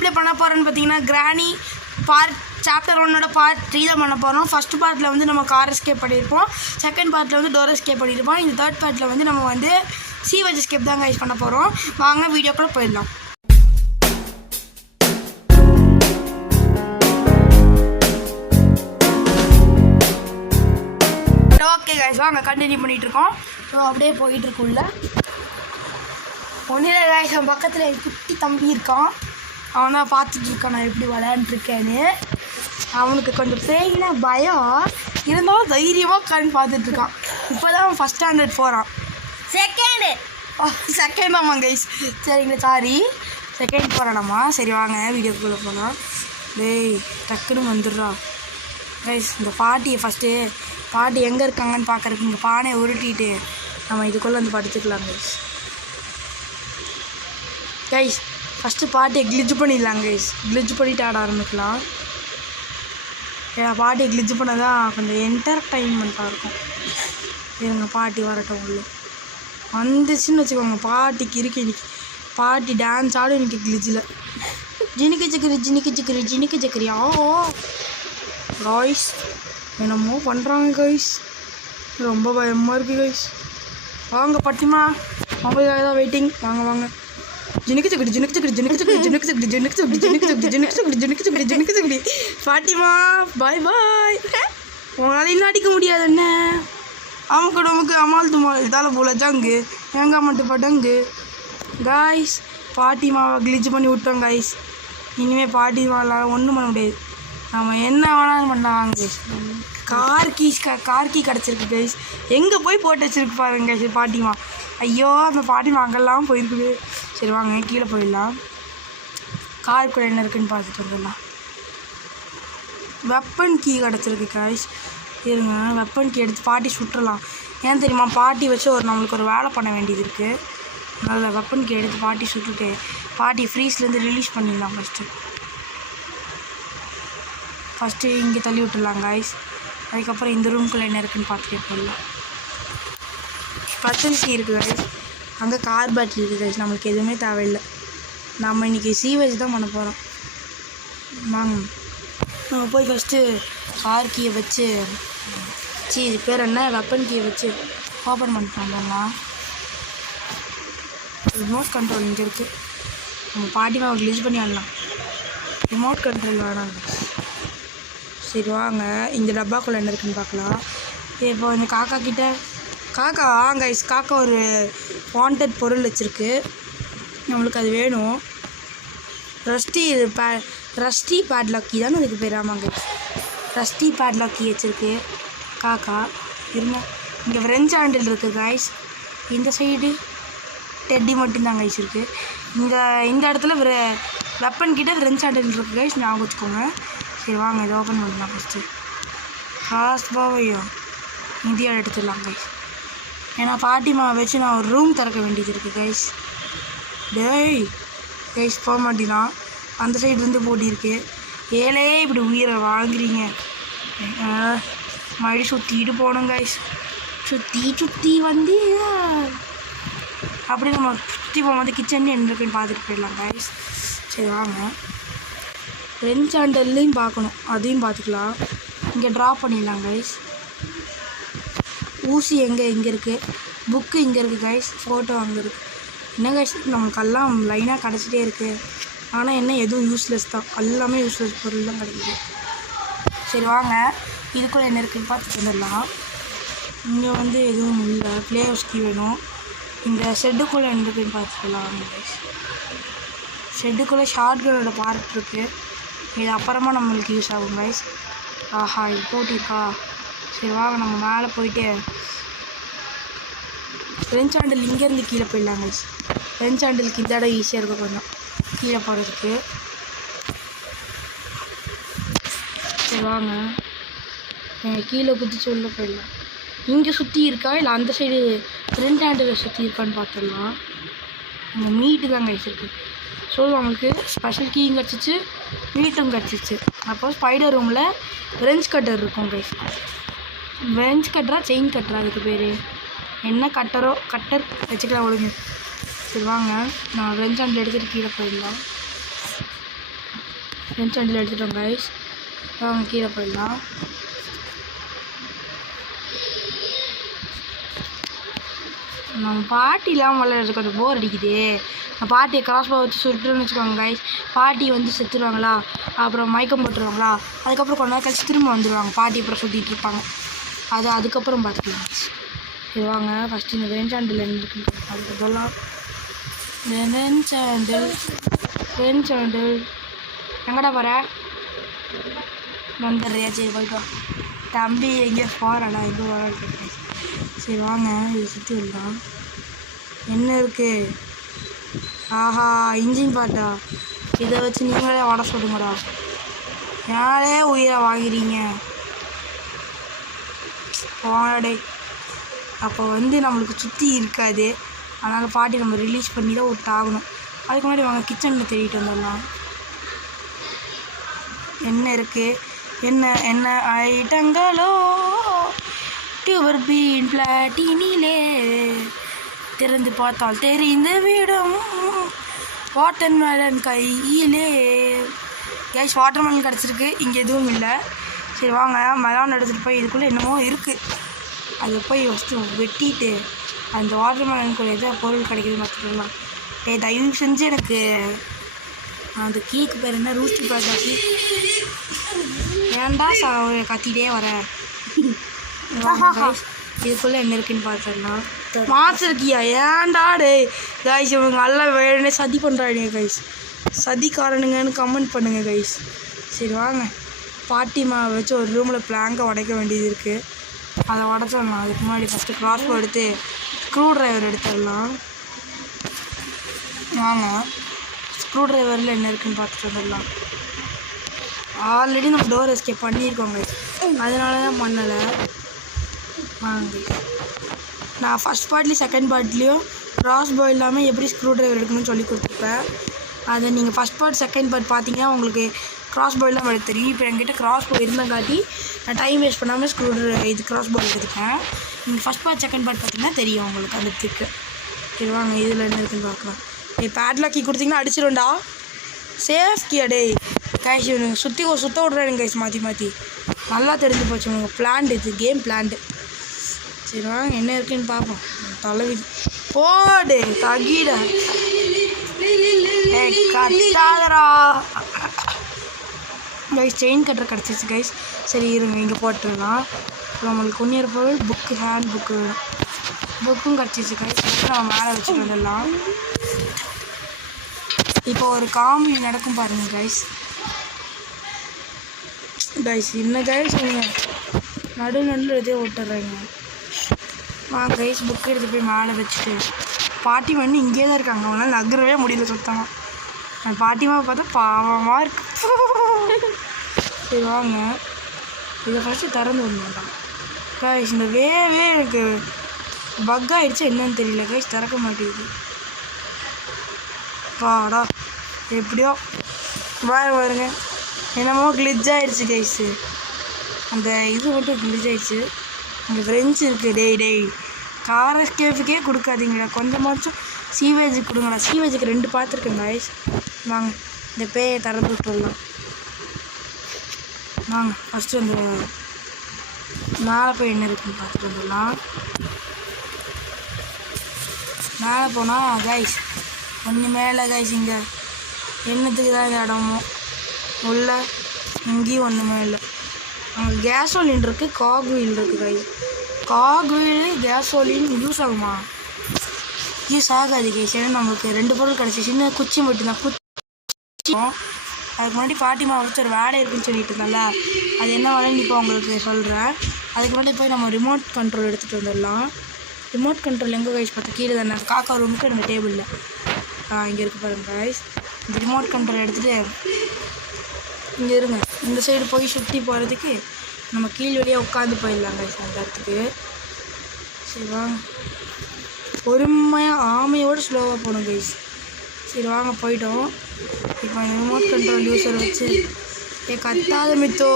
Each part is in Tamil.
கேம் ப்ளே பண்ண போகிறோன்னு பார்த்தீங்கன்னா கிரானி பார்ட் சாப்டர் 1 பார்ட் 3 தான் பண்ண போகிறோம். ஃபஸ்ட் பார்ட்டில் வந்து நம்ம கார் எஸ்கேப் பண்ணியிருப்போம், செகண்ட் பார்ட்டில் வந்து டோர் எஸ்கேப் பண்ணியிருப்போம். இந்த தேர்ட் பார்ட்டில் வந்து நம்ம வந்து சீவேஜ் எஸ்கேப் தான் கைஸ் பண்ண போகிறோம். வாங்க வீடியோக்குள்ளே போயிடலாம். ஓகே கைஸ் வாங்க கண்டினியூ பண்ணிகிட்ருக்கோம். ஸோ அப்படியே போயிட்டுருக்குள்ள ஒன்றில் கைஸ் அவன் பக்கத்தில் குட்டி தம்பி இருக்கான். அவன் தான் பார்த்துட்ருக்கான் நான் எப்படி விளையாண்டுருக்கேன்னு. அவனுக்கு கொஞ்சம் பேயினா பயம் இருந்தாலும் தைரியமாக உட்காந்து பார்த்துட்ருக்கான். இப்போ தான் அவன் ஃபஸ்ட் ஸ்டாண்டர்ட் போகிறான். செகண்ட் ஆமா கைஸ், சரிங்க சாரி செகண்ட் போகிறானாம்மா. சரி வாங்க வீடியோக்குள்ளே போகலாம். டேய் டக்குன்னு வந்துடுறா கைஸ். இந்த பாட்டியை ஃபஸ்ட்டு பாட்டி எங்கே இருக்காங்கன்னு பார்க்குறதுக்கு இங்கே பானையை உருட்டிட்டு நம்ம இதுக்குள்ளே வந்து படுத்துக்கலாம் கைஸ். கைஸ் ஃபஸ்ட்டு பாட்டியை கிளிச் பண்ணிடலாம் கைஸ். கிளிச் பண்ணிவிட்டு ஆட ஆரம்பிக்கலாம். பாட்டியை கிளிச் பண்ணால் தான் கொஞ்சம் என்டர்டைன்மெண்ட்டாக இருக்கும். எங்கள் பாட்டி வரட்டும் உள்ள வந்துச்சுன்னு வச்சுக்கோங்க. பாட்டிக்கு இருக்கு இன்னைக்கு பாட்டி டான்ஸ் ஆடும் இன்னைக்கு கிளிச்சில். ஜினிக்கு ஜிக்கிரி ஜினிக்கு ஜிக்கிரி ஜினிக்கு ஜிக்கிரி. காய்ஸ் என்னமோ பண்ணுறாங்க கைஸ், ரொம்ப பயமாக இருக்குது கைஸ். வாங்க பட்டிமா மொபைலுக்காக தான் வெயிட்டிங். வாங்க வாங்க. ஜினுக்கு சக்கடி ஜினுக்கு சக்கடி ஜினுக்கு சக்கடி ஜினுக்கு சக்கடி ஜினுக்கு சக்கடி ஜினுக்கு சக்கடி ஜினுக்கு சக்கடி ஜினுக்கு சக்கடி ஜினுக்கு சக்கடி. பாட்டிமா பாய் பாய். உங்களால் இன்னும் அடிக்க முடியாது என்ன. அவனுக்கு நமக்கு அமால் துமால் தலை போல ஜங்கு எங்க மட்டும் படங்கு. காய்ஸ் பாட்டிமாவை கிளிச் பண்ணி விட்டோம் காய்ஸ். இனிமேல் பாட்டிமாவால் ஒன்றும் பண்ண முடியாது. நம்ம என்ன வேணாலும் பண்ணலாம் கைஸ். கார் கீ கிடச்சிருக்கு கைஸ். எங்கே போய் போட்டு வச்சுருக்கு பாருங்க கைஸ் பாட்டிமா. ஐயோ அந்த பாட்டிமா அங்கெல்லாம் போயிருக்குது. சரி வாங்க கீழே போயிடலாம். காருக்குள்ளே என்ன இருக்குதுன்னு பார்த்துட்டு வந்துடலாம். வெப்பன் கீ கிடச்சிருக்கு கைஸ். இருங்க வெப்பன் கீ எடுத்து பாட்டி சுட்டுறலாம். ஏன் தெரியுமா, பாட்டி வச்சு நம்மளுக்கு ஒரு வேலை பண்ண வேண்டியது இருக்குது. அதனால் வெப்பன் கீ எடுத்து பாட்டி சுட்டுட்டு பாட்டி ஃப்ரீஸ்லேருந்து ரிலீஸ் பண்ணிடலாம். ஃபஸ்ட்டு இங்கே தள்ளி விட்டுடலாம் கைஸ். அதுக்கப்புறம் இந்த ரூம்குள்ளே என்ன இருக்குதுன்னு பார்த்துட்டு போயிடலாம். பச்சரிசி இருக்குது கைஸ், அங்கே கார் பேட்டரி இருக்குது கைஸ். நம்மளுக்கு எதுவுமே தேவையில்லை. நம்ம இன்றைக்கி சீவேஜ் தான் பண்ண போகிறோம். வாங்க நம்ம போய் ஃபஸ்ட்டு கார் கீயை வச்சு இது பேர் என்ன வெப்பன் கீயை வச்சு ஓப்பன் பண்ணிட்டோம்னா ரிமோட் கண்ட்ரோல் இங்கே இருக்குது. நம்ம பாட்டிமாவை ரிலீஸ் பண்ணி ஆடலாம். ரிமோட் கண்ட்ரோல் வேணாம். சரி வாங்க இந்த டப்பாக்குள்ளே என்ன இருக்குன்னு பார்க்கலாம். இப்போ இந்த காக்கா கிட்ட காக்கா கைஸ் காக்கா ஒரு வாண்டட் பொருள் வச்சுருக்கு. நம்மளுக்கு அது வேணும். ரஸ்டி பேட்லாக்கி தானே அதுக்கு பேர். ஆமாங்க ரஸ்டி பேட்லாக்கி வச்சுருக்கு காக்கா. இருங்க இங்கே ஃப்ரெஞ்ச் ஹேண்டில் இருக்குது கைஸ். இந்த சைடு டெட்டி மட்டும்தான் கைஸ் இருக்குது. இந்த இடத்துல வெப்பன் கிட்ட ஃப்ரெஞ்ச் ஹேண்டில் இருக்குது கைஸ், ஞாபகம் வச்சுக்கோங்க. சரி வாங்க இதை ஓப்பன் பண்ணலாம். ஃபஸ்ட்டு காஸ்பாவையும் இந்தியா எடுத்துடலாம் கைஸ். ஏன்னா பாட்டிமாவை வச்சு நான் ஒரு ரூம் திறக்க வேண்டியது இருக்குது கைஸ். டேய் கைஸ் போக மாட்டேதான் அந்த சைடு இருந்து போட்டிருக்கு. ஏழே இப்படி உயிரை வாங்குறீங்க. மறுபடியும் சுற்றிட்டு போகணும் கைஸ். சுற்றி வந்து அப்படி நம்ம சுற்றி போகும்போது கிச்சன் என்ன இருக்குன்னு பார்த்துட்டு போயிடலாம் கைஸ். சரி வாங்க ஃப்ரெஞ்ச் ஹேண்டல்லையும் பார்க்கணும், அதையும் பார்த்துக்கலாம். இங்கே ட்ரா பண்ணிடலாம் கைஸ். ஊசி இங்கே இருக்குது, புக்கு இங்கே இருக்குது கைஸ், ஃபோட்டோ அங்கே இருக்குது. என்ன கைஸ் நமக்கெல்லாம் லைனாக கிடச்சிட்டே இருக்குது. ஆனால் என்ன எதுவும் யூஸ்லெஸ் தான், எல்லாமே யூஸ்லெஸ் பொருள் தான் கிடைக்குது. சரி வாங்க இதுக்குள்ளே என்ன இருக்குதுன்னு பார்த்துட்டு வந்துடலாம். இங்கே வந்து எதுவும் இல்லை. ப்ளே ஹவுஸ்க்கு வேணும். இந்த ஷெட்டுக்குள்ளே என்ன இருக்குதுன்னு பார்த்துக்கலாம் வாங்க கைஸ். ஷெட்டுக்குள்ளே ஷார்ட்கனோட பார்ட் இருக்குது. இது அப்புறமா நம்மளுக்கு யூஸ் ஆகும் கைஸ். ஆஹா இது போட்டிருக்கா. சரி வாங்க நம்ம மேலே போயிட்டு ஃப்ரெஞ்ச் ஹேண்டில் இங்கேருந்து கீழே போயிடலாம் கைஸ். ஃப்ரெஞ்ச் ஹேண்டிலுக்கு இந்த இடம் ஈஸியாக இருக்கும் கொஞ்சம் கீழே போகிறதுக்கு. சரி வாங்க கீழே குதிச்சு உள்ளே போயிடலாம். இங்கே சுற்றி இருக்கா இல்லை அந்த சைடு ஃப்ரெண்ட் ஹேண்டில் சுற்றி இருக்கான்னு பார்த்துடலாம். அங்கே மீட்டு தான் கைஸ் இருக்குது. ஸோ அவங்களுக்கு ஸ்பெஷல் கீயும் கிடச்சிச்சு, மீட்டும் கிடச்சிச்சு. அப்போ ஸ்பைடர் ரூமில் ரெஞ்ச் கட்டர் இருக்கும் கைஸ். ரெஞ்ச் கட்டரா செயின் கட்டரா அதுக்கு பேர் என்ன கட்டரோ கட்டர் வச்சுக்கலாம் ஒழுங்கு. சரி வாங்க நான் ரெஞ்ச் ஹேண்டில் எடுத்துகிட்டு கீழே போயிடலாம். ஃப்ரெண்ட்ஸ் வண்டியில் எடுத்துட்டோம் கைஸ். அவங்க கீழே போயிடலாம். நம்ம பாட்டி இல்லாமல் விளையாடுறது கொஞ்சம் போர் அடிக்குது. நான் பாட்டியை கிராஸ் பால் வச்சு சுட்டுன்னு வச்சுக்கோங்க கைஸ். பாட்டி வந்து செத்துருவாங்களா, அப்புறம் மயக்கம் போட்டுருவாங்களா, அதுக்கப்புறம் கொஞ்ச நேரம் கழிச்சு திரும்ப வந்துடுவாங்க. பாட்டி அப்புறம் சுற்றிட்டு இருப்பாங்க. அதுக்கப்புறம் பார்த்துக்கலாம். சரி வாங்க ஃபஸ்ட்டு இந்த வெஞ்சாண்டில் இருக்குன்னு அதுக்கப்புறம் வெஞ்சாண்டில் எங்கடா போகிற வந்துடுறியா? சரி போய்க்கோ தம்பி. எங்கேயோ போகிறாடா, எங்கே போகிறான்னு. சரி வாங்க இதை சுற்றி விடலாம். என்ன இருக்குது? ஆஹா இன்ஜின் பாட்டா. இதை வச்சு நீங்களே ஓட சொல்லுங்கடா. யாரே உயிரை வாங்கிறீங்க போனடே. அப்போ வந்து நம்மளுக்கு சுற்றி இருக்காது. அதனால் பாட்டி நம்ம ரிலீஸ் பண்ணி தான் விட்டாகணும். அதுக்கு முன்னாடி வாங்க கிச்சனில் தேடிட்டு வந்துடலாம். என்ன இருக்குது? என்ன ஐட்டங்களோ டியூபர் பீன் பிளாட்டினிலே திறந்து பார்த்தால் தெரிந்து விடும் வாட்டர் மெலன் கையிலே. கேஷ் வாட்டர் மெலன் கிடச்சிருக்கு. இங்கே எதுவும் இல்லை. சரி வாங்க மெலான் எடுத்துகிட்டு போய் இதுக்குள்ளே என்னமோ இருக்குது, அதை போய் ஃபஸ்ட்டு வெட்டிட்டு அந்த வாட்டர் மெலனுக்குள்ளே எதோ பொருள் கிடைக்குதுன்னு பார்த்துக்கலாம். தயவு செஞ்சு எனக்கு அந்த கீக்கு பேர் என்ன, ரூஸ்டி பாக்காசி. ஏன்டா கத்திட்டே வர. இதுக்குள்ளே என்ன இருக்குன்னு பார்த்தோம்னா மாத்திருக்கியா? ஏன்டா டே கைஸ், இவங்க எல்லாம் வேணுனே சதி பண்ணுறாங்க கைஸ். சதிக்காரனுங்கன்னு கமெண்ட் பண்ணுங்கள் கைஸ். சரி வாங்க பாட்டிமா வச்சு ஒரு ரூமில் பிளாங்கை உடைக்க வேண்டியது இருக்குது. அதை உடச்சிடலாம். அதுக்கு முன்னாடி ஃபஸ்ட்டு கிராஸ்போ எடுத்து ஸ்க்ரூ ட்ரைவர் எடுத்துடலாம். வாங்க ஸ்க்ரூ ட்ரைவரில் என்ன இருக்குதுன்னு பார்த்துட்டு வந்துடலாம். ஆல்ரெடி நம்ம டோர் எஸ்கேப் பண்ணியிருக்கோங்க, அதனால தான் பண்ணலை. வாங்க நான் ஃபஸ்ட் பார்ட்லேயும் செகண்ட் பார்ட்லேயும் கிராஸ்போ இல்லாமல் எப்படி ஸ்க்ரூ ட்ரைவர் எடுக்கணும்னு சொல்லி கொடுத்துருப்பேன். அதை நீங்கள் ஃபஸ்ட் பார்ட் செகண்ட் பார்ட் பார்த்தீங்கன்னா உங்களுக்கு கிராஸ்போ இல்லாமல் எடுத்து தெரியும். இப்போ என்கிட்ட கிராஸ்போ இருந்தங்காட்டி நான் டைம் வேஸ்ட் பண்ணாமல் ஸ்க்ரூ இது கிராஸ்போ எடுத்துருக்கேன். நீங்கள் ஃபஸ்ட் பார்ட் செகண்ட் பார்ட் பார்த்தீங்கன்னா தெரியும் உங்களுக்கு அந்த திக்கு. சரி வாங்க இதில் என்ன இருக்குன்னு பார்க்கலாம். பேட்லாக் கீ கொடுத்தீங்கன்னா அடிச்சிடும்டா. சேஃப் கீ அடே கைஸ். இவனுங்க சுற்ற விட்றானுங்க கைஸ் மாற்றி மாற்றி. நல்லா தெரிஞ்சு போச்சு உங்கள் பிளான்டு, இது கேம் பிளான்டு. சரி வாங்க என்ன இருக்குன்னு பார்ப்போம். தலைவிதி போடு தகிட கட்டாதரா கைஸ். செயின் கட்டர் கிடச்சிச்சு கைஸ். சரி இருங்க இங்கே போட்டுடலாம். நம்மளுக்கு உன்னியர் பொருள் புக்கு, ஹேண்ட் புக்கு வேணும். புக்கும் கிடச்சிச்சு கைஸ். நம்ம மேலே வச்சுட்டு வந்துடலாம். இப்போ ஒரு காமெடி நடக்கும் பாருங்கள் கைஸ். இன்னும் கைஸ் நீங்கள் நடுநடுவில் எதே விட்டுறீங்க. வாங்க கைஸ் புக்கு எடுத்து போய் மேலே வச்சுட்டு பாட்டி வந்து இங்கே தான் இருக்காங்க. அவங்களால நகரவே முடியல சுத்தமாக. பாட்டிமாவை பார்த்தா பாவமாக இருக்கு. சரி வாங்க இதை ஃபஸ்ட்டு திறந்து விட மாட்டான் கைஸ். இந்த வேவே எனக்கு பக் ஆகிடுச்சு என்னன்னு தெரியல கைஸ், திறக்க மாட்டேங்குது. வாடா எப்படியோ பாருங்க என்னமோ கிளிச் ஆகிடுச்சு கைஸு. அந்த இது மட்டும் கிளிச் ஆகிடுச்சு. இங்கே ஃப்ரெண்ட்ஸ் இருக்குது. டேய் காரஸ்கேஃபுக்கே கொடுக்காதீங்கடா, கொஞ்சமாச்சும் சீவேஜுக்கு கொடுங்கடா. சீவேஜுக்கு 2 பார்த்துருக்கேன் கைஸ். வாங்க இந்த பேயை திறந்து விட்டுடலாம். வாங்க ஃபஸ்ட்டு அந்த மேலே போய் என்ன இருக்குன்னு பார்த்துட்டு வந்துடலாம். மேலே போனால் கைஸ் ஒன்று மேலே கைஸ். இங்கே என்னத்துக்கு தான் இந்த இடமும் உள்ள இங்கேயும் ஒன்றுமே இல்லை. அங்கே கேஸோலின் இருக்குது, காக் வீல் இருக்குது கைஸ். காக் வீல் கேஸோலின் யூஸ் ஆகுமா? யூஸ் ஆகாது கைஸ். ஏன்னா நமக்கு 2 பொருள் கிடச்சி. சின்ன குச்சி மட்டும்தான். அதுக்கு முன்னாடி பாட்டிமா வச்சு ஒரு வேலை இருக்குதுன்னு சொல்லிட்டு இருந்தால, அது என்ன வேலைன்னு இப்போ உங்களுக்கு சொல்கிறேன். அதுக்கு முன்னாடி போய் நம்ம ரிமோட் கண்ட்ரோல் எடுத்துகிட்டு வந்துடலாம். ரிமோட் கண்ட்ரோல் எங்கே கைஸ் பார்த்தா கீழே தானே காக்கா ரூமுக்கு எனக்கு டேபிளில் இங்கே இருக்குது பாருங்க கைஸ். இந்த ரிமோட் கண்ட்ரோல் எடுத்துகிட்டு இங்கே இருங்க. இந்த சைடு போய் சுற்றி போகிறதுக்கு நம்ம கீழ் வழியாக உட்காந்து போயிடலாம் கைஸ் அந்த இடத்துக்கு. சரி வாங்க பொறுமையாக ஆமையோடு ஸ்லோவாக போகணும் கைஸ். சரி வாங்க போயிட்டோம். இப்போ ரிமோட் கண்ட்ரோல் யூஸர் வச்சு கத்தாத மித்தோ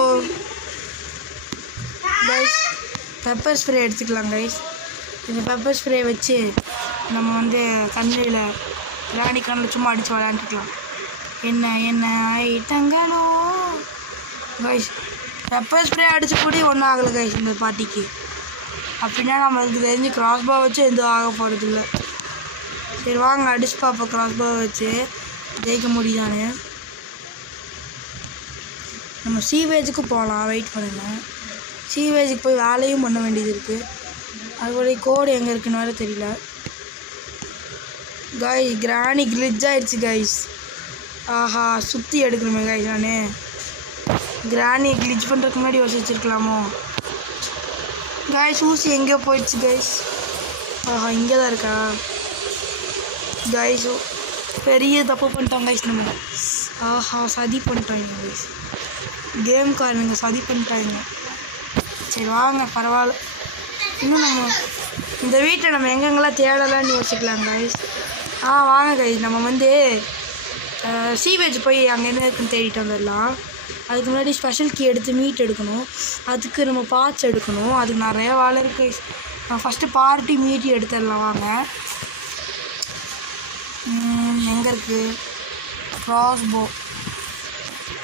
கைஸ் பெப்பர் ஸ்ப்ரே எடுத்துக்கலாம் கைஸ். இந்த பெப்பர் ஸ்ப்ரே வச்சு நம்ம வந்து கண்ணில் ராணி கண்ணில் சும்மா அடித்து விளையாண்டுக்கலாம். என்ன என்ன ஐட்டங்களோ கைஸ். பெப்பர் ஸ்ப்ரே அடிச்சு கூடி ஒன்றும் ஆகலை கைஸ் இந்த பார்ட்டிக்கு. அப்படின்னா நம்மளுக்கு தெரிஞ்சு கிராஸ்பா வச்சு எதுவும் ஆக போகிறது இல்லை. சரி வாங்க அடிச்சு பார்ப்போம் கிராஸ்பா வச்சு ஜெயிக்க முடியுதானே. நம்ம சீவேஜுக்கு போகலாம், வெயிட் பண்ணுங்கள். சீவேஜுக்கு போய் வேலையும் பண்ண வேண்டியது இருக்குது. அதுபோல கோடு எங்கே இருக்குன்னு வேறு தெரியல கைஸ். கிராணி கிளிச் ஆகிடுச்சு கைஸ். ஆஹா சுற்றி எடுக்கணுமே கைஸ். நானே கிராணி கிளிச் பண்ணுறதுக்கு முன்னாடி யோசிச்சிருக்கலாமோ கைஸ். ஊசி எங்கேயோ போயிடுச்சு கைஸ். ஆஹா இங்கே தான் இருக்கா கைஸ். பெரிய தப்பு பண்ணிட்டோம் கைஸ் நம்ம. ஆஹா சதி பண்ணிட்டாங்க கைஸ். கேம்காரனுங்க சதி பண்ணிட்டாங்க. சரி வாங்க பரவாயில்ல. இன்னும் நம்ம இந்த வீட்டை நம்ம எங்கெங்கெல்லாம் தேடலான்னு யோசிக்கலாம் கைஸ். வாங்க கைஸ் நம்ம வந்து சீவேஜ் போய் அங்கே என்ன இருக்குன்னு தேடிட்டு வந்துடலாம். அதுக்கு முன்னாடி ஸ்பெஷல் கீ எடுத்து மீட் எடுக்கணும். அதுக்கு நம்ம பார்ட்ஸ் எடுக்கணும். அதுக்கு நிறையா வேலை இருக்குது கைஸ். ஃபஸ்ட்டு பார்ட்டி மீட்டி எடுத்துடலாம் வாங்க. எங்கே இருக்குது கிராஸ்போ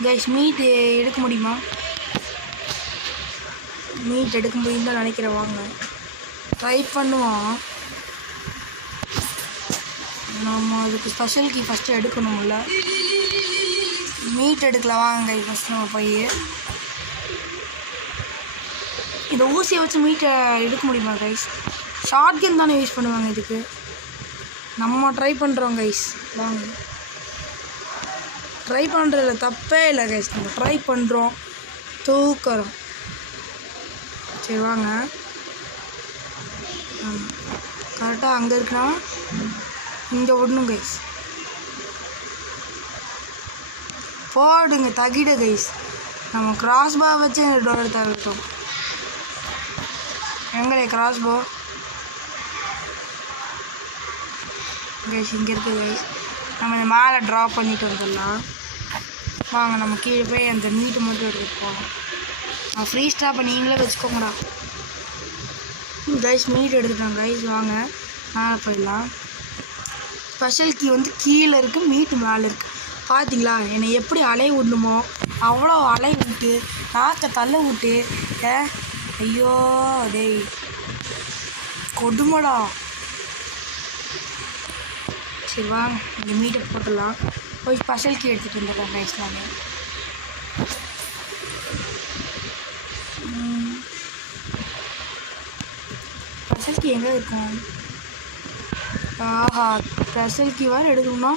கைஸ். மீட் எடுக்க முடியுமா? மீட் எடுக்க முடியும் தான் நினைக்கிறேன். வாங்க ட்ரை பண்ணுவோம். நம்ம அதுக்கு ஸ்பெஷல் கீ ஃபஸ்ட்டு எடுக்கணும்ல. மீட் எடுக்கலாம் வாங்க ஃபஸ்ட்டு நம்ம போய். இந்த ஊசியை வச்சு மீட்டை எடுக்க முடியுமா கைஸ்? ஷார்ட் கன் தானே யூஸ் பண்ணுவாங்க இதுக்கு. நம்ம ட்ரை பண்ணுறோம் கைஸ். வாங்க ட்ரை பண்ணுறதுல தப்பே இல்லை கைஸ். நம்ம ட்ரை பண்ணுறோம் தூக்குறோம். சரி வாங்க. கரெக்டாக அங்கே இருக்குன்னா இங்கே விடணும் கைஸ். போடுங்க தகிட கைஸ். நம்ம கிராஸ்பா வச்சு டோர் தவிர்த்தோம். எங்களே கிராஸ்போ கைஸ் இங்கே இருக்குது கைஸ். நம்ம இந்த மேலே ட்ராப் பண்ணிட்டு வந்துடலாம். வாங்க நம்ம கீழே போய் அந்த மீட்டை மட்டும் எடுத்துகிட்டு போகலாம். ஃப்ரீ ஸ்டாப்பை நீங்களே வச்சுக்கோங்கடா கைஸ். மீட் எடுத்துட்டோம் கைஸ். வாங்க மேலே போயிடலாம். ஸ்பெஷல் கீ வந்து கீழே இருக்குது, மீட்டு மேலே இருக்குது. பார்த்தீங்களா என்னை எப்படி அலைய விடணுமோ அவ்வளோ அலைய விட்டு நாக்கை தள்ள விட்டு. ஐயோ டேய் கொடுமடா. சரி வாங்க இங்கே மீட்டை போட்டுடலாம். போய் ஸ்பெஷல் கீ எடுத்துகிட்டு வந்துடலாம் கைஸ். நான் ஸ்பெஷல் கீ எங்கே இருக்கும்? ஆஹா ஸ்பெஷல் கீ வேறு எடுக்கணும்னா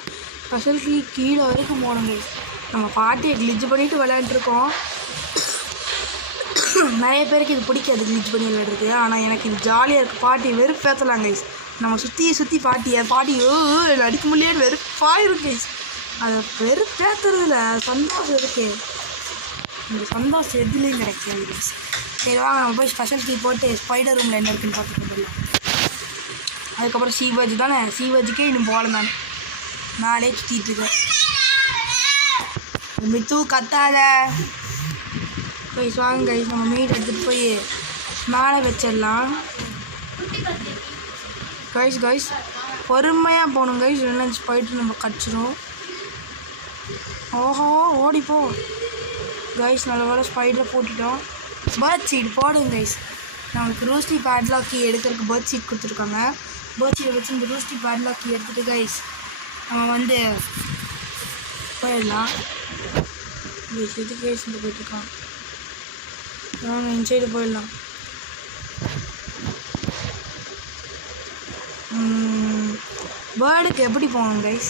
ஸ்பெஷல் கீ கீழே வரைக்கும் போகணுங்க. நம்ம பாட்டியை கிளிச் பண்ணிவிட்டு விளையாண்டுருக்கோம். நிறைய பேருக்கு இது பிடிக்காது கிளிச் பண்ணி விளையாடுறது. ஆனால் எனக்கு இது ஜாலியாக இருக்குது. பாட்டியை வெறுப்பேற்றலாம் கைஸ். நம்ம சுற்றி பாட்டியை அடிக்க முடியாது வெறுப்பாயிரும் கைஸ். அதை வெறுப்பேற்றுறதுல சந்தோஷம் இருக்குது. இந்த சந்தோஷம் எதுலேயும் கிடைக்காது கைஸ். சரி வாங்க நம்ம போய் ஸ்பெஷல் கீ போட்டு ஸ்பைடர் ரூமில் என்ன இருக்குன்னு பார்த்துட்டு போயிடலாம். அதுக்கப்புறம் சீவேஜ் தானே. சீவேஜுக்கே இன்னும் போகல நான் மேலே சுற்றிட்டுருக்கேன். மித்து கத்தாத கைஸ். வாங்க கைஸ் நம்ம மீட் எடுத்துகிட்டு போய் மேலே வச்சிடலாம் கைஸ். பொறுமையாக போகணும் கைஸ். இல்லைன்னா ஸ்பைடர் நம்ம கடிச்சிடும். ஓஹோ ஓடிப்போ கைஸ். நல்ல வேலை ஸ்பைடரை போட்டுட்டோம். பேர்ட் சீட் போடுங்க கைஸ். நம்மளுக்கு ரூஸ்டி பேட்லாக் கீ எடுக்கிறதுக்கு பேர்ட் சீட் கொடுத்துருக்காங்க. பேர்ட் சீட்டை வச்சு இந்த ரூஸ்டி பேட்லாக் கீ எடுத்துகிட்டு கைஸ் நம்ம வந்து போயிடலாம். எது கைஸ் இந்த போயிட்டுருக்கான். வாங்க இன்சைடு போயிடலாம். பேர்டுக்கு எப்படி போகணும் கைஸ்?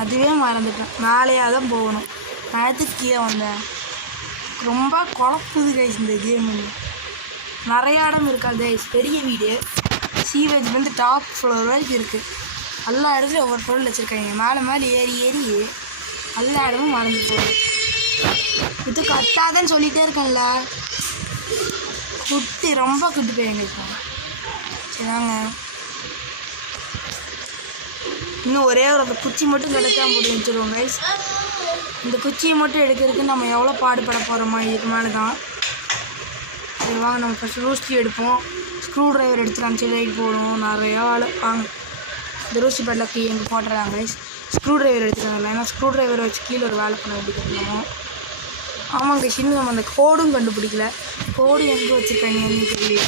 அதுவே மறந்துட்டேன். மேலேயாக தான் போகணும். நேரத்துக்கு கீழே வந்தேன். ரொம்ப குழப்புது கைஸ் இந்த கேமு. நிறையா இடம் இருக்காது கைஸ். பெரிய வீடு. சீவேஜ் வந்து டாப் ஃப்ளோர் வரைக்கும் இருக்குது. எல்லா இடத்துலையும் ஒவ்வொரு பொருள் வச்சுருக்காங்க. மேலே ஏறி எல்லா இடமும் மறந்து போகுது. இது கத்தாதன்னு சொல்லிகிட்டே இருக்கேன்ல. ரொம்ப குட்டி போய் இருக்காங்க. சரிங்க இன்னும் ஒரே ஒரு குச்சி மட்டும் கிடைக்காம போட்டு வச்சுருவோம் கைஸ். இந்த குச்சியை மட்டும் எடுக்கிறதுக்கு நம்ம எவ்வளோ பாடுபட போகிறோமா இதுக்கு மேலே தான். சரி வாங்க நம்ம ஃபஸ்ட்டு ரூஸ்டி எடுப்போம். ஸ்க்ரூ ட்ரைவர் எடுத்துகிட்டு அந்த சைடு போகணும். நிறையா வேலை. வாங்க இந்த ரூஸ்டி பேட்லாக் கீ எங்கே போட்டுறாங்க கைஸ். ஸ்க்ரூ ட்ரைவர் எடுத்துக்காங்கல்ல, ஏன்னா ஸ்க்ரூ ட்ரைவரை வச்சு கீழே ஒரு வேலை பண்ண வேண்டியது. ஆமாங்க இன்னும் நம்ம அந்த கோடும் கண்டுபிடிக்கல. கோடு எங்கே வச்சுருக்காங்கன்னு தெரியல.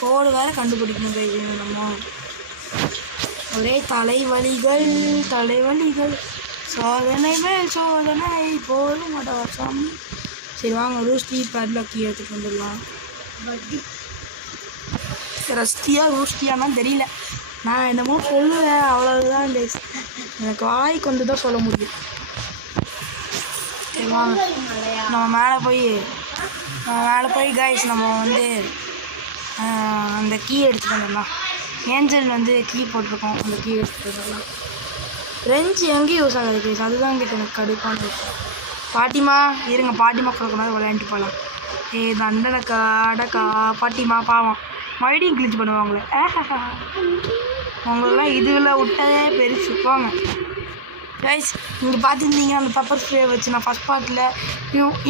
கோடு வேறு கண்டுபிடிக்கணும் கைஸ். நம்ம ஒரே தலைவலிகள் சோதனை மேல் சோதனை போதும் சாமி. சரி வாங்க ரூஸ்டி பர்லக்கி எடுத்துகிட்டு வந்துடலாம். ரூஸ்டியானா தெரியல, நான் என்னமோ சொல்லுவேன் அவ்வளோதான் கைஸ். எனக்கு வாய்க்கு வந்து தான் சொல்ல முடியும். சரி வாங்க நம்ம மேலே போய் கைஸ் நம்ம வந்து அந்த கீ எடுத்துகிட்டு வந்துடலாம். ஏஞ்சல் வந்து கீ போட்டிருக்கோம், அந்த கீ எடுத்துகிட்டு வந்துடலாம். ரெஞ்சு எங்கேயும் யூஸ் ஆகாது கைஸ், அதுதான் இங்கே எனக்கு கடுப்பான விஷயம். பாட்டிமா இருங்க, பாட்டிமா கொடுக்கணும் விளையாண்டுட்டு போகலாம். தண்டனக்கா அடக்கா பாட்டிமா பாவம் மறுபடியும் கிழிச்சு பண்ணுவாங்களே. உங்களெலாம் இதுவில் விட்டதே பெருசு. போங்க கைஸ். இங்கே பார்த்துருந்தீங்க அந்த பெப்பர் ஸ்ப்ரே வச்சு நான் ஃபஸ்ட் பார்ட்டில்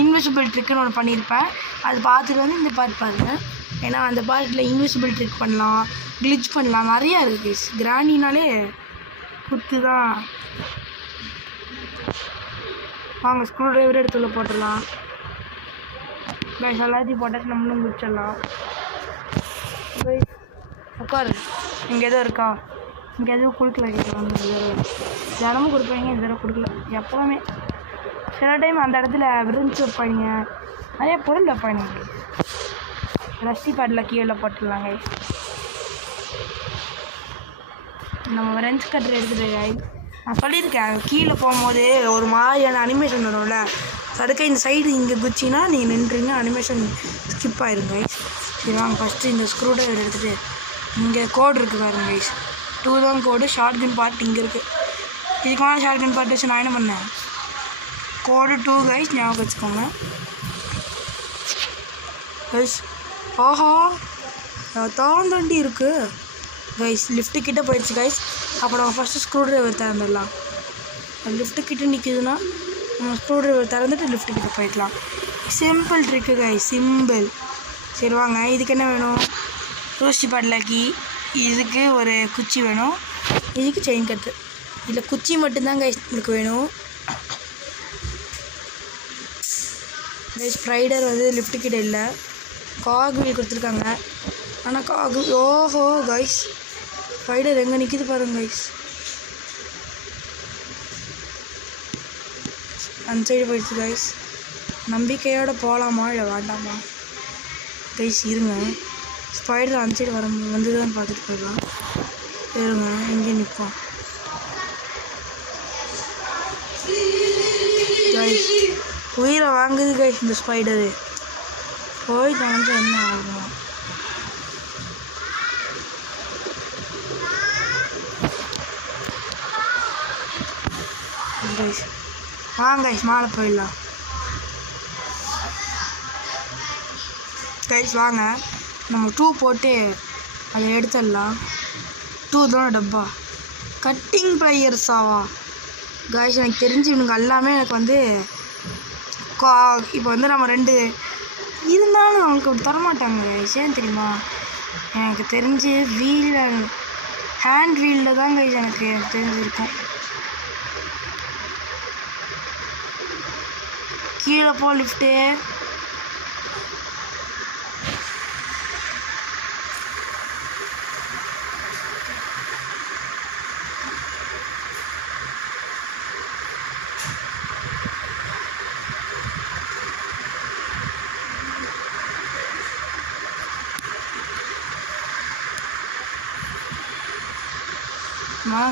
இன்விசிபிள் ட்ரிக்குன்னு ஒன்று பண்ணியிருப்பேன். அது பார்த்துட்டு வந்து இந்த பார்ட் பாருங்கள். ஏன்னா அந்த பார்ட்டில் இன்விசிபிள் ட்ரிக் பண்ணலாம், கிளிச் பண்ணலாம், நிறையா இருக்குது கைஸ். கிராண்டினாலே குத்து தான். வாங்க ஸ்க்ரூ ட்ரைவர் எடுத்து போட்டுடலாம் கைஸ். எல்லாத்தையும் போட்டாச்சு, நம்மளும் குடிச்சிடலாம். உட்காரு. இங்கே எதுவும் இருக்கா? இங்கே எதுவும் கொடுக்கல கேட்குறாங்க. தினமும் கொடுப்பாங்க, இந்த தடவை கொடுக்கல. எப்போவுமே சில டைம் அந்த இடத்துல விரிஞ்சு வைப்பாங்க, நிறைய பொருள் வைப்பாங்க. ரஸ்டி பேட்டில் கீழே போட்டுடலாங்க. நம்ம ரெஞ்ச் கட்டர் எடுத்துகிட்டு நான் சொல்லியிருக்கேன், கீழே போகும்போது ஒரு மாதிரியான அனிமேஷன் வரும்ல, அதுக்கு இந்த சைடு இங்கே குச்சின்னா நீங்கள் நின்றுங்க, அனிமேஷன் ஸ்கிப் ஆகிரும் கைஸ். சரி வாங்க ஃபஸ்ட்டு இந்த ஸ்க்ரூ ட்ரைவர் எடுத்துகிட்டு இங்கே கோடு இருக்குது பாருங்க கைஸ். 2 தான் கோடு. ஷார்ட் கன் பார்ட் இங்கே இருக்குது. இதுக்கு மேலே ஷார்ட் கன் பார்ட் வச்சு நான் என்ன பண்ணேன், கோடு 2 கைஸ், ஞாபகம் வச்சுக்கோங்க கைஸ். ஆஹா தாண்டி இருக்குது கைஸ். லிஃப்ட்டு கிட்டே போயிடுச்சு கைஸ். அப்போ நம்ம ஃபஸ்ட்டு ஸ்க்ரூ ட்ரைவர் திறந்துடலாம். லிஃப்ட்டு கிட்டே நிற்கிதுன்னா நம்ம ஸ்க்ரூ ட்ரைவர் திறந்துட்டு லிஃப்ட்டு கிட்டே போய்க்கலாம். Simple trick guys, simple. சரி வாங்க, இதுக்கு என்ன வேணும்? ரோஸ்டி பட்லாக்கி. இதுக்கு ஒரு குச்சி வேணும், இதுக்கு செயின் கட்டு. இதில் குச்சி மட்டும்தான் கைஸ் உங்களுக்கு வேணும் கைஸ். ஸ்ப்ரைடர் வந்து லிஃப்ட்டு கிட்ட இல்லை, காக் வீல் கொடுத்துருக்காங்க. ஆனால் காகு ஓஹோ கைஸ், ஸ்பைடர் எங்கே நிற்கிது பாருங்க கைஸ். அந்த சைடு போயிடுச்சு கைஸ். நம்பிக்கையோடு போகலாமா இல்லை வேண்டாமா கைஸ்? இருங்க, ஸ்பைடர் அந்த சைடு வந்துதான் பார்த்துட்டு போயிடலாம். இருங்க, இங்கே நிற்போம் கைஸ். உயிரை வாங்குது கைஸ் இந்த ஸ்பைடரு. போய் தாங்க என்ன ஆகும்? கைஸ் வாங்க கைஸ், மேலே போயிடலாம் கைஸ். வாங்க நம்ம 2 போட்டு அதை எடுத்துடலாம். 2 தான் டப்பா. கட்டிங் ப்ளையர்ஸாவா கைஸ்? எனக்கு தெரிஞ்சு இவனுங்க எல்லாமே எனக்கு வந்து இப்போ வந்து நம்ம 2 இருந்தாலும் அவங்களுக்கு தரமாட்டாங்க கைஸ். ஏன் தெரியுமா? எனக்கு தெரிஞ்சு வீலில் ஹேண்ட் வீலில் தான் கைஸ் எனக்கு தெரிஞ்சிருக்கும். கீழே போ லிஃப்ட்டு.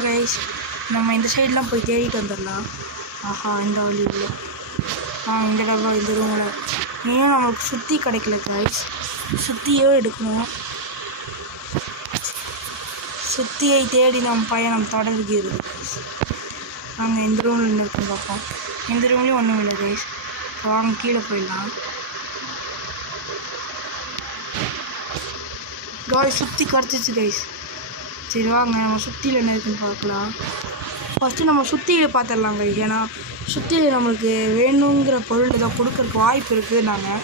கைஸ் நம்ம இந்த சைடெலாம் போய் தேடிட்டு வந்துடலாம். ஆஹா இந்த வழி இல்லை. இந்த டப்பா இந்த ரூமில் இன்னும் நம்மளுக்கு சுற்றி கிடைக்கல கைஸ். சுற்றியோ எடுக்கணும். சுற்றியை தேடி நம்ம பயணம் தொடர்கிறது. நாங்கள் இந்த ரூமில் இருந்து இருக்கோம் பார்ப்போம். இந்த ரூம்லேயும் ஒன்றும் இல்லை கைஸ். வாங்க கீழே போயிடலாம். கைஸ் சுற்றி கிடச்சிச்சு கைஸ். சரி வாங்க நம்ம சுற்றியில் என்ன இருக்குன்னு பார்க்கலாம். ஃபஸ்ட்டு நம்ம சுற்றியில் பார்த்துடலாம் கைஸ். ஏன்னா சுற்றியில் நம்மளுக்கு வேணுங்கிற பொருள் ஏதோ கொடுக்கறதுக்கு வாய்ப்பு இருக்குது. நாங்கள்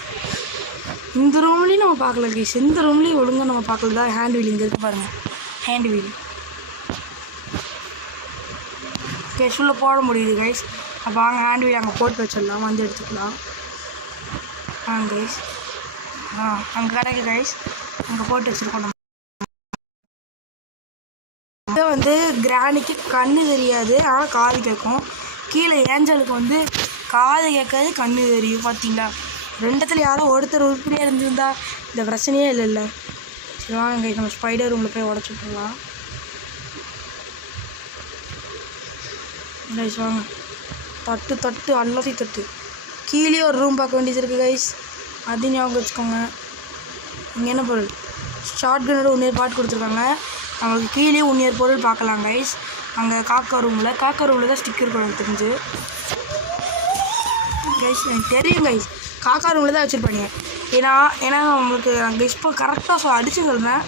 இந்த ரூம்லேயும் நம்ம பார்க்கல கைஸ். இந்த ரூம்லேயும் ஒழுங்காக நம்ம பார்க்கல தான். ஹேண்ட் வீல் இங்கே இருக்குது பாருங்கள், ஹேண்ட் வீல். கேஷ் உள்ள போட முடியுது கைஸ். அப்போ வாங்க ஹேண்ட் வீல் அங்கே போட்டு வச்சிடலாம், வந்து எடுத்துக்கலாம். கைஸ் அங்கே கிடைக்கு கைஸ், அங்கே போட்டு வச்சுருக்கோம். நம்ம இதை வந்து கிராணிக்கு கண்ணு தெரியாது, ஆனால் காது கேட்கும். கீழே ஏஞ்சலுக்கு வந்து காது கேட்காது, கண்ணு தெரியும். பார்த்தீங்களா, ரெண்டத்தில் யாரோ ஒருத்தர் உருப்படியாக இருந்திருந்தா இந்த பிரச்சனையே இல்லை. சரி வாங்க நம்ம ஸ்பைடர் ரூமில் போய் உடச்சி விட்டுருலாம். கைஸ் வாங்க, தட்டு எல்லாத்தையும் தட்டு. கீழே ஒரு ரூம் பார்க்க வேண்டியது இருக்குது கைஸ், அது ஞாபகம் வச்சுக்கோங்க. இங்கே என்ன பொருள், ஷார்ட் கன்னோட உன்னியர் பாட்டு கொடுத்துருக்காங்க. நம்மளுக்கு கீழே உன்னியர் பொருள் பார்க்கலாம் கைஸ். அங்கே காக்கா ரூமில் தான் ஸ்டிக்கர் இருக்கும் எனக்கு தெரிஞ்சு கைஸ். எனக்கு தெரியும் கைஸ், காக்கா ரூமில் தான் வச்சுருப்பாங்க. ஏன்னா உங்களுக்கு அங்கே இப்போ கரெக்டாக அடித்து சொல்கிறேன்,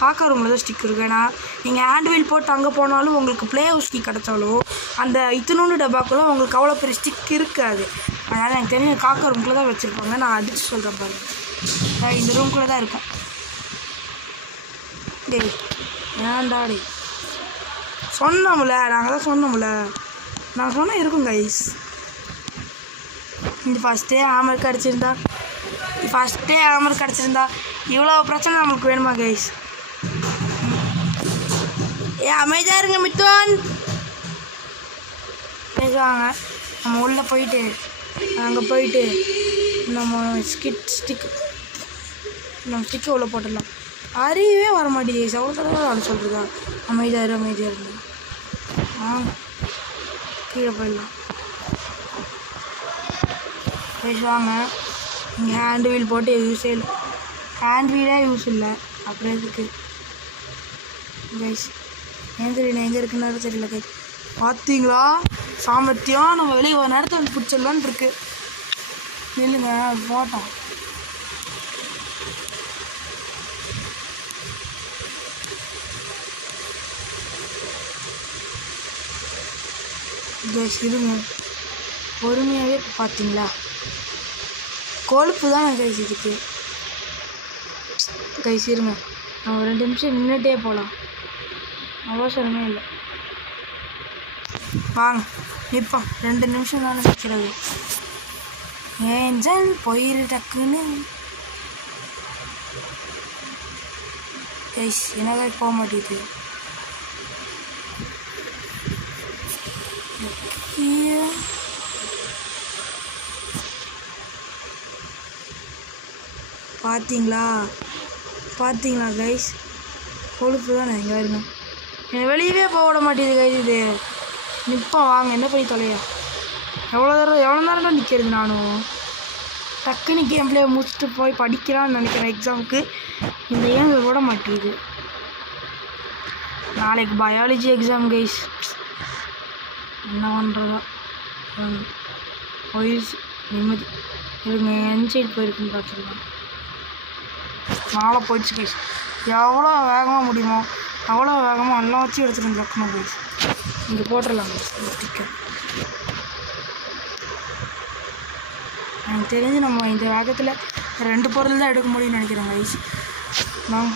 காக்கா ரூமில் தான் ஸ்டிக் இருக்குது. ஏன்னா நீங்கள் ஹேண்ட் வீல் போட்டு அங்கே போனாலும் உங்களுக்கு ப்ளே ஹவுஸ் கீ கிடச்சாலும் அந்த இத்தினூண்டு டப்பாக்குள்ள உங்களுக்கு அவ்வளோ பெரிய ஸ்டிக் இருக்காது. அதனால் எனக்கு தெரிஞ்ச காக்கா ரூம்குள்ளே தான் வச்சுருப்பாங்க. நான் அடித்து சொல்கிறேன் பாருங்கள், இந்த ரூம்குள்ளே தான் இருக்கும். டேய் ஏன்டா டே, சொன்னோம்ல, நாங்கள் தான் சொன்னோம்ல, நான் சொன்னால் இருக்கும் கைஸ். இந்த ஃபஸ்ட்டே ஹேமர் கிடச்சிருந்தா இவ்வளோ பிரச்சனை நம்மளுக்கு வேணுமா கைஸ்? அமைதியாக இருங்க மித்தோன். பேசுவாங்க. நம்ம உள்ளே போயிட்டு அங்கே போயிட்டு நம்ம ஸ்டிக்கை உள்ளே போட்டுடலாம். அறிவே வர மாட்டேங்குது, எவ்வளோ தடவை அதை சொல்கிறதா? அமைதியாக இருந்து கீழே போயிடலாம். பேசுவாங்க. இங்கே ஹேண்ட் வீல் போட்டு யூஸே இல்லை, ஹேண்ட் வீலே யூஸ் இல்லை, அப்புறம் எதுக்கு கைஸ்? எங்கே இருக்குன்னு தெரியல கைஸ். பார்த்தீங்களா சாமர்த்தியம், நம்ம வெளியே ஒரு நேரத்தில் வந்து பிடிச்சிடலான்னு இருக்கு. இல்லைங்க போட்டோம். கைஸ் இருங்க, பொறுமையாகவே பார்த்தீங்களா, கொழுப்பு தான் கைஸ் இதுக்கு. கைஸ் இருங்க, நம்ம 2 நிமிஷம் நின்றுட்டே போகலாம், அவசரமே இல்லை. வாங்க நிற்போம், 2 நிமிஷம் தானே நிற்கிறது. ஏஞ்சல் போயிரு டக்குன்னு. கைஸ் என்னதான் போக மாட்டேங்குது. பார்த்தீங்களா கைஸ், கொழுப்பு தானே. இங்கே இருங்க, என்னை வெளியவே போக விட மாட்டேங்குது கைஸ். இது நிற்போம் வாங்க, என்ன பண்ணி தொலையா? எவ்வளோ நேரம் தான் நிற்கிறது? நானும் டக்குன்னு கேம் பிளே முடிச்சுட்டு போய் படிக்கலான்னு நினைக்கிறேன் எக்ஸாமுக்கு. இந்த ஏன் விட மாட்டேங்குது. நாளைக்கு பயாலஜி எக்ஸாம் கைஸ், என்ன பண்ணுறதா போயிடுச்சு நிம்மதி. இருங்க என் சைடு போயிருக்குன்னு பார்த்துக்கலாம். நாளை போயிடுச்சு கைஸ். எவ்வளோ வேகமாக முடியுமோ அவ்வளோ வேகமாக எல்லாம் வச்சு எடுத்துகிட்டு வைக்கணும் கைஸ். இங்கே போட்டுடலாம் கைஸ் ஸ்டிக்கர். எனக்கு தெரிஞ்சு நம்ம இந்த வேகத்தில் 2 பொருள் தான் எடுக்க முடியும்னு நினைக்கிறேன் கைஸ். வாங்க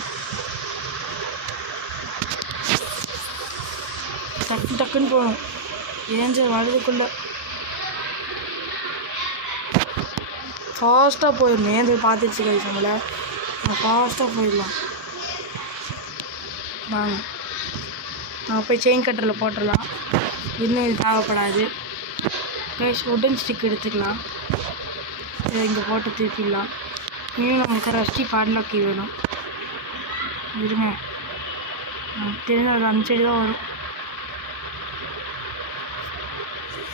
டக்குன்னு போகணும், ஏஞ்சல் வரதுக்குள்ளே ஃபாஸ்ட்டாக போயிடணும். ஏஞ்சல் பார்த்துச்சு கைஸ் நம்மளை, ஃபாஸ்ட்டாக போயிடலாம். வாங்க நம்ம போய் செயின் கட்டரில் போட்டுடலாம். இன்னும் இது தேவைப்படாது கைஸ். உடன் ஸ்டிக் எடுத்துக்கலாம், இதை இங்கே போட்டு திருப்பிடலாம். இன்னும் நமக்கு ரஸ்டி பாட்லாக்கி வேணும். இருங்க தெரிஞ்ச ஒரு 5 சைடு தான் வரும்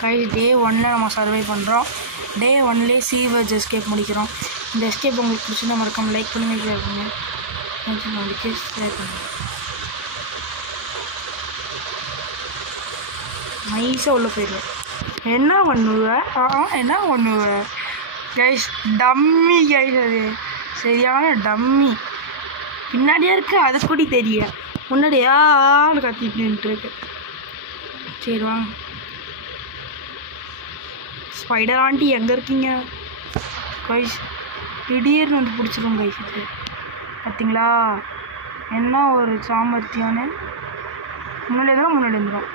கைஸ். டே 1ல் நம்ம சர்வை பண்ணுறோம். டே 1லேயே சீவர்ஸ் எஸ்கேப் முடிக்கிறோம். இந்த எஸ்கேப் உங்களுக்கு பிடிச்சிருந்தா மறக்காம லைக் பண்ணுங்கள், ஷேர் பண்ணுங்கள், நம்மளுக்கு ஷேர் பண்ணுங்கள். நைஸாக உள்ளே போயிடுவேன். என்ன பண்ணுவேன் கைஸ்? டம்மி கைஸ், அது சரியான டம்மி. பின்னாடியே இருக்கு, அது கூட தெரிய முன்னாடியான்னு கத்திட்டு நின்றுருக்கு. சரி வாங்க. ஸ்பைடர் ஆண்டி எங்கே இருக்கீங்க கைஸ்? திடீர்னு வந்து பிடிச்சிரும் கைஸ். இது பார்த்தீங்களா என்ன ஒரு சாமர்த்தியானு. முன்னாடி வந்துடும்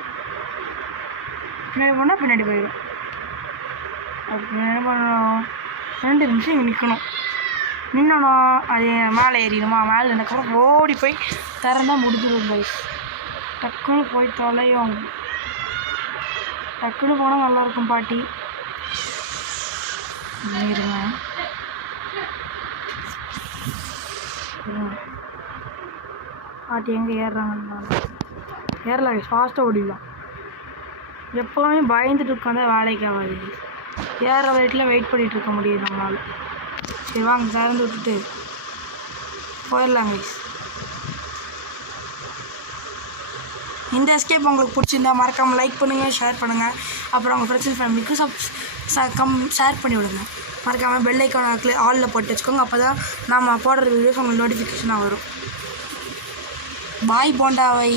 பின்னாடி போனால் பின்னாடி போயிடும். அப்போ என்ன பண்ணணும், 2 நிமிஷம் இங்கே நிற்கணும். நின்னோன்னா அது மேலே ஏறிடுமா, மேலே இருந்தக்கப்புறம் ஓடி போய் திறந்தால் முடிஞ்சிடும் கைஸ். டக்குன்னு போய் தொலையும். டக்குன்னு போனால் நல்லாயிருக்கும் பாட்டி. இருங்க பாட்டி எங்கே ஏறுறாங்கன்னு ஏறலாம் கைஸ், ஃபாஸ்ட்டாக ஓடிடலாம். எப்போவுமே பயந்துட்டு உட்காந்தா வேலைக்கு ஆகாது. ஏற வரைக்கும் வெயிட் பண்ணிகிட்டு இருக்க முடியும் நம்மளால். சரி வாங்க திறந்து விட்டுட்டு போயிடலாம் கைஸ். இந்த எஸ்கேப் உங்களுக்கு பிடிச்சிருந்தா மறக்காமல் லைக் பண்ணுங்கள், ஷேர் பண்ணுங்கள். அப்புறம் உங்கள் ஃப்ரெண்ட்ஸ் அண்ட் ஃபேமிலிக்கு ஷேர் பண்ணி விடுங்க. மறக்காமல் பெல் ஐக்கான ஆலில் போட்டு வச்சுக்கோங்க. அப்போ தான் நம்ம போடுற வீடியோஸ் உங்களுக்கு நோட்டிஃபிகேஷனாக வரும். பாய் போண்டாவை.